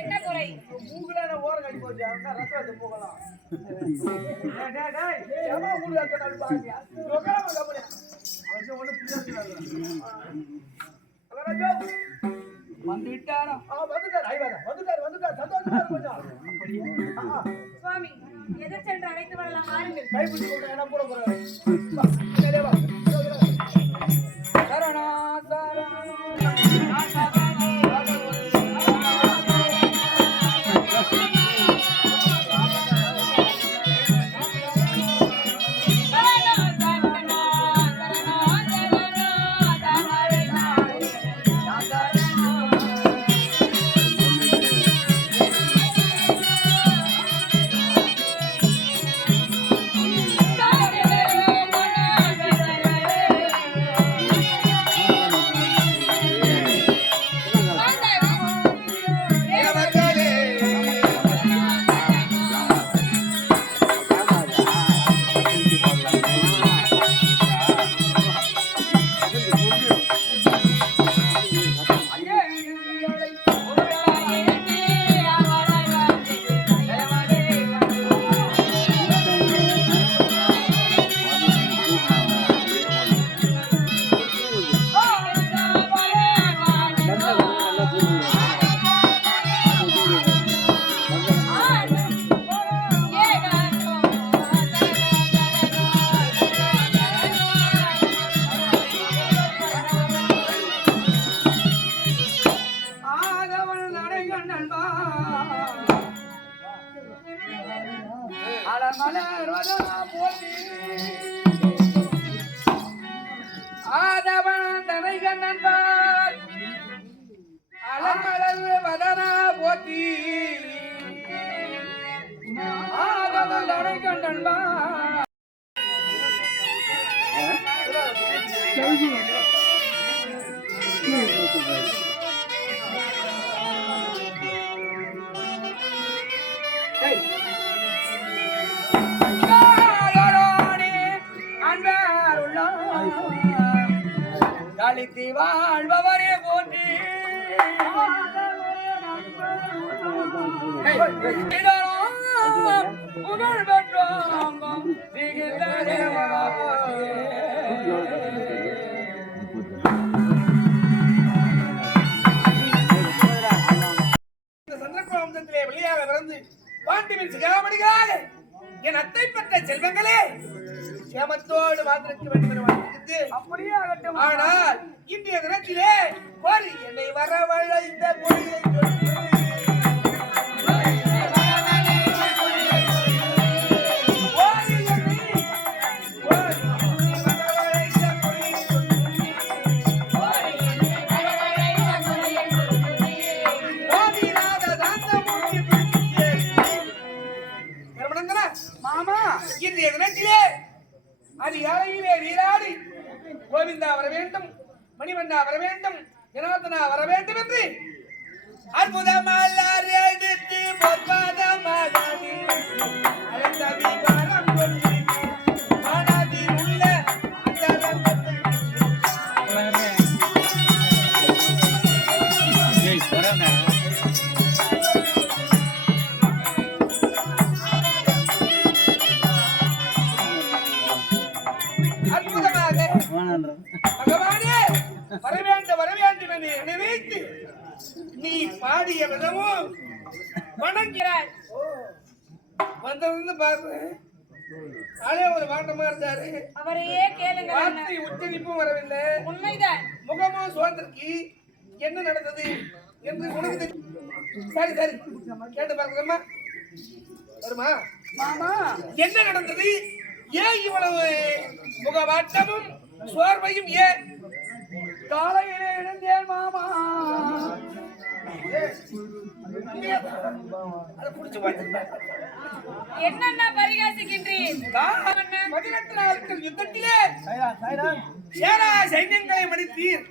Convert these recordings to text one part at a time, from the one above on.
என்ன குறை உங்களால ஓரம் கட்டி போச்சு ரத்தத்தை போகலாம் வந்துட்டாரா வந்துட்டார் சுவாமி எதை சென்று அழைத்து வரலாம் வாருங்கள் கைப்பிடி போட்டு போட போறேன் சரணா அலமலர்வு வதனா போத்தி ஆதவன் அடை கண்டன்பா கழித்து வாழ்பவரே போற்றி புகழ் பெற்றோம் பிள்ளையாக பிறந்து பாண்டியன் சிகாமணிகளாக என் அத்தை பெற்ற செல்வங்களே சேமத்தோடு வாழ்ந்திருக்க வேண்டும் என வாழ்ந்திருக்கு. அப்படியே ஆகட்டும். ஆனால் இன்றைய தினத்திலே கோரி என்னை வரவழைத்த கொடியை மாமா இன்றைய தினத்திலே அதிகாலையிலே நீராடி கோவிந்தா வர வேண்டும், மணிவண்ணா வர வேண்டும், ஜனார்தனா வர வேண்டும் என்று அற்புதமாக எடுத்து பொற்பாதமாக பகவானே வர வேண்டும் என்று நினைத்து நீ பாடிய விதமும் வணங்கிறாய். வந்தது பாரு ஆளே ஒரு மாற்றமா இருந்தாரு. அவரையே கேளுங்க. வார்த்தை உச்சரிப்பும் வரவில்லை. உண்மைதான். முகமும் சோதனைக்கு என்ன நடந்தது என்று உனக்கு சரி சரி கேட்டு பாருங்கம்மா. வருமா மாமா என்ன நடந்தது? ஏன் இவ்வளவு முகவாட்டமும் சோர்வையும்? ஏன் காலையிலே எழுந்தேன் மாமா. என்னென்ன பரிகாசிக்கின்றீர்? 18 நாட்கள் யுத்தத்திலே சேரா சைன்யங்களை மடித்தீர்,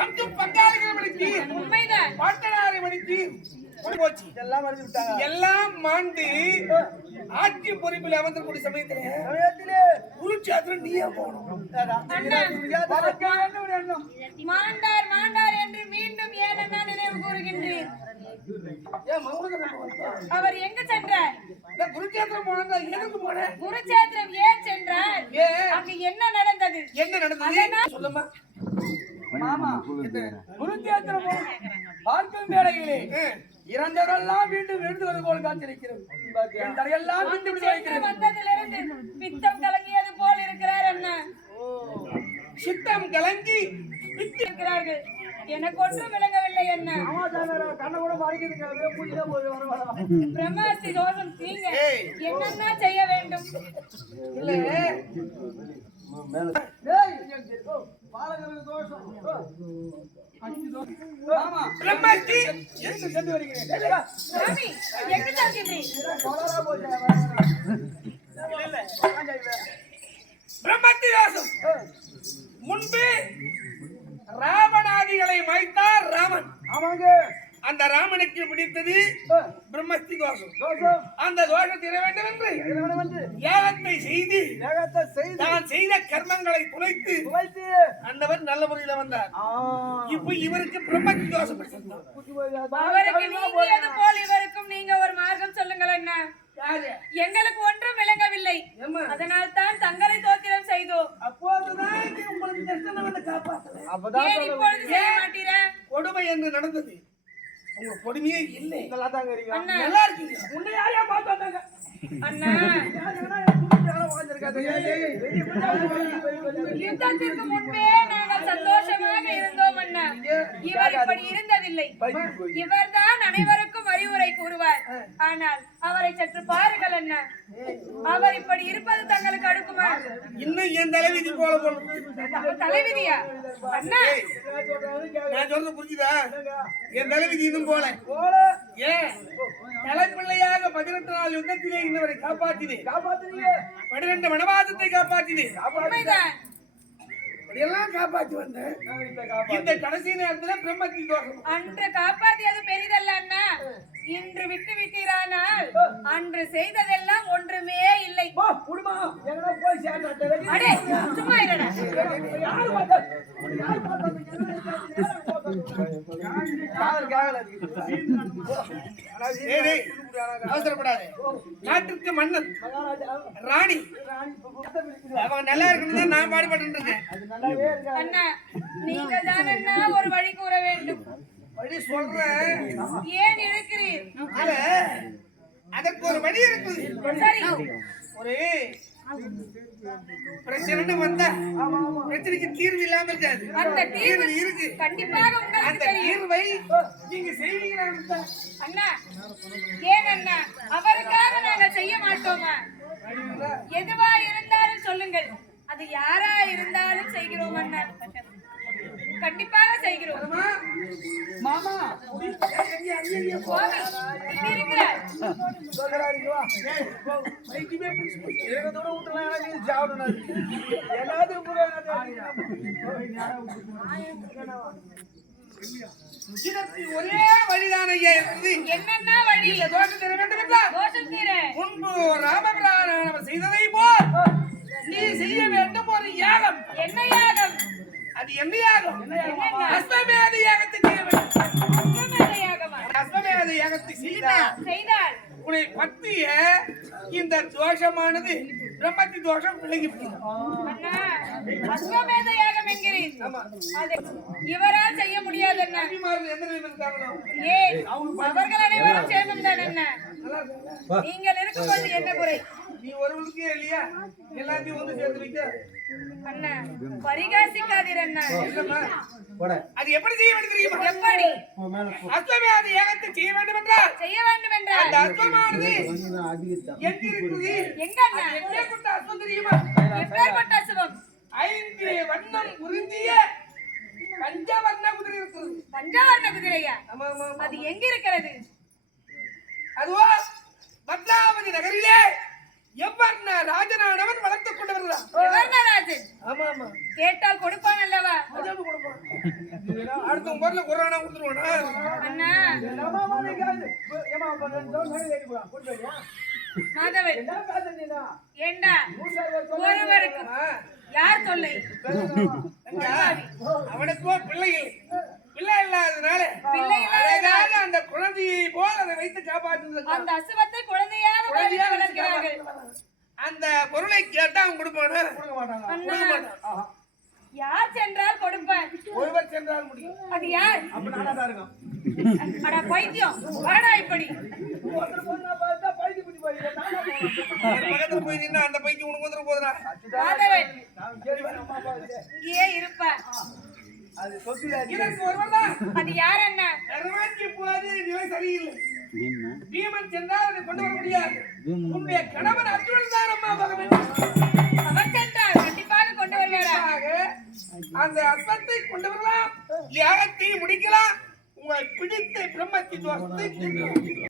மற்றும் பங்காளிகளை மடித்தீர், உண்மைதான். பாட்டனாரை மடித்தீர். போச்சு எல்லாம் மாண்டு ஆட்சி பொறுப்பில் அமர்ந்தக்கூடிய சமயத்திலே குருட்சேத்திரம் நீயே போகணும். மாண்டார் மாண்டார் என்று மீண்டும் ஏனென்ன நினைவு கூறுகின்றீர்? அவர் எங்க சென்றார்? குருட்சேத்திரம் போனா எதுக்கு போன? குருட்சேத்திரம் ஏன் சென்றார்? அங்கு என்ன நடந்தது? என்ன நடந்தது சொல்லுமா மாமா. குருச்சேத்திரம் பார்க்கும் வேளையிலே இறந்தவரெல்லாம் மீண்டும் எழுந்துவது போல் காத்திருக்கிறது. எல்லாம் வந்ததிலிருந்து பித்தம் கலங்கியது போல் இருக்கிறார் அண்ணா. சித்தம் கலங்கி இருக்கிறார்கள். எனக்கு ஒன்றும் விளங்கவில்லை என்ன. கண்ண கூட மறைக்குதுங்க. பிரம்மாஸ்தி தோஷம் தீங்க என்னென்ன செய்ய வேண்டும்? பிரம்மஸ்தி சாமி எங்க செல்கின்றீர்? பிரம்மத்தி தாசம் முன்பு ராவணாதிகளை மாய்த்தார் ராமன். அந்த ராமனுக்கு பிடித்தது பிரம்மஸ்தி தோஷம். அந்த தோஷம் தீர வேண்டும் என்று யாகத்தை செய்து தான் செய்த கர்மங்களை துளைத்து அந்தவர் நல்ல முறையில் வந்தார். இப்ப இவருக்கு பிரம்மஸ்தி தோஷம் அவருக்கு நீங்கியது போல் இவருக்கும் நீங்க ஒரு மார்க்கம் சொல்லுங்கள் என்ன. எங்களுக்கு ஒன்றும் விளங்கவில்லை. அதனால் தான் தங்களை தோத்திரம் செய்தோம். அப்போதுதான் உங்களுக்கு காப்பாற்ற ஏன் இப்பொழுது செய்ய மாட்டீரா? கொடுமை என்று நடந்தது. உங்க கொடுமையே இல்லை. அண்ணா நல்லா இருக்கீங்க. உன்னை யாரையா பார்த்து வந்தாங்க அண்ணா. யுத்தத்திற்கு முன்பே நாங்கள் சந்தோஷமாக இருந்தோம் அண்ணா. இவர் இப்படி இருந்ததில்லை. இவர்தான் அனைவருக்கும் அறிவுரை கூறுவார். ஆனால் அவரை சற்று பாருங்கள் அண்ணா. அவர் இப்படி இருப்பது தங்களுக்கு அடுக்குமா? இன்னும் என் தலைவிதி போல போல தலைவிதியா அண்ணா? நான் சொல்றது புரிஞ்சுதா? என் தலைவிதி இன்னும் போல ஏன் தலைப்பிள்ளையாக 18 நாள் யுத்தத்திலே இன்னவரை காப்பாற்றினேன். 12 வனவாசத்தை காப்பாற்றினேன். எல்லாம் காப்பாற்றி வந்தேன். இந்த கடைசி நேரத்தில் பிரம்மத்தி தோஷம். அன்று காப்பாற்றியது பெரிதல்ல அண்ணா. இன்று விட்டு விட்டீரானால் அன்று செய்ததெல்லாம் ஒன்றுமே இல்லை. அடே சும்மா இருடா. அவசரப்படாது. நாட்டுக்கு மன்னன் ராணி அவங்க நல்லா இருக்கணும். நான் பாடுபட்டு இருக்கேன். அண்ணா நீங்கள் தான் அண்ணா ஒரு வழி கூற வேண்டும். வழி சொல்றேன். ஏன் இருக்கிறீர்? இல்ல, அதற்கு ஒரு வழி இருக்குது. சரி ஒரு பிரச்சனை வந்தா பிரச்சனைக்கு தீர்வு இல்லாம இருக்காது. அந்த தீர்வு இருக்கு. கண்டிப்பாக உங்களுக்கு அந்த தெரியும். தீர்வை நீங்க செய்வீங்களா? அண்ணா ஏன் அண்ணா அவருக்காக நாங்கள் செய்ய மாட்டோமா? எதுவா இருந்தாலும் சொல்லுங்கள், அது யாரா இருந்தாலும் செய்கிறோம் அண்ணா, கண்டிப்பாக செய்கிறோம். மாமா சுவாமி, இங்க இருக்கிறார். இதற்கு ஒரே வழிதான் ஐயா இருக்குது. என்னென்ன வழி? இந்த தோஷம் தீர வேண்டும் என்றால் தோஷம் தீர முன்பு ராமபிரான் செய்ததை போல் நீ செய்ய வேண்டும் ஒரு யாகம். என்ன யாகம்? அது என்ன யாகம்? அஸ்வமேத யாகத்தை செய்ய வேண்டும். அஸ்வமேத யாகமா? அஸ்வமேத யாகத்தை செய்தால் உன்னை பற்றிய இந்த தோஷமானது பிரம்மத்தி தோஷம் விலகிவிடும். அண்ணா அஸ்வமேத யாகம் என்கிறேன், அதை இவரால் செய்ய முடியாது அண்ணா. அபிமானம் எந்த நிலையில் இருக்காங்களோ ஏன் அவர்கள் அனைவரும் சேர்ந்துதான் அண்ணா, நீங்கள் இருக்கும்போது என்ன குறை? நீ ஒருவனுக்கே இல்லையா எல்லாத்தையும் வந்து சேர்த்து வைக்க. அண்ணா பரிகாசிக்காதீர் அண்ணா. இல்லம்மா, அது எப்படி செய்ய வேண்டும் தெரியுமா? எப்படி அஸ்வமேத யாகத்தை செய்ய வேண்டும் என்றால் செய்ய வேண்டும் என்றால் அந்த அஸ்வமானது எங்க இருக்குது? எங்க அண்ணா? எப்பேற்பட்ட அஸ்வம் தெரியுமா? எப்பேற்பட்ட அசுவம்? 5 வண்ணம் உருந்திய பஞ்சவர்ண குதிரை இருக்குது. பஞ்சவர்ண குதிரையா? ஆமா ஆமா ஆமா. அது எங்க இருக்கிறது? அதுவோ பத்மாவதி நகரிலே எவ்வர்ண ராஜனானவன் வளர்த்துக் கொண்டு வருகிறான். எவர்ணராஜன்? ஆமா ஆமா. கேட்டால் கொடுப்பான் அல்லவா? அதான் கொடுப்பான். அடுத்த ஊர்ல கொரோனா கொடுத்துருவானா? அண்ணா மாதவன் ஏண்டா ஒருவருக்கு யார் தொல்லை? அவனுக்கோ பிள்ளைகள் பிள்ளை இல்லாததுனால பிள்ளை அழகாக அந்த குழந்தையை போல் அதை வைத்து காப்பாற்றுறது. அந்த அசுவத்தை குழந்தையாக குழந்தையாக வளர்க்கிறார்கள். அந்த பொருளை கேட்டா அவன் கொடுப்பானா? அண்ணா யார் சென்றால் கொடுப்பேன், ஒருவர் சென்றால் முடியும். அது யார்? அட பைத்தியம், வாடா இப்படி. பக்கத்துல போய் நின்னா அந்த பைக்கு உனக்கு வந்துட போதுடா. மாதவன் இங்கேயே இருப்பார். இதற்கு ஒருவர்தான். அது யார் அண்ணா? தர்மாக்கி போது நிலை சரியில்லை. பீமன் சென்றால் அதை கொண்டு வர முடியாது. உன்னுடைய கணவன் அர்ஜுனன் தான் அம்மா பகவன். அவர் சென்றால் கண்டிப்பாக கொண்டு வருவாரா? அந்த அஸ்வத்தை கொண்டு வரலாம், யாகத்தை முடிக்கலாம், உங்களை பிடித்த பிரம்மத்தி தோஷத்தை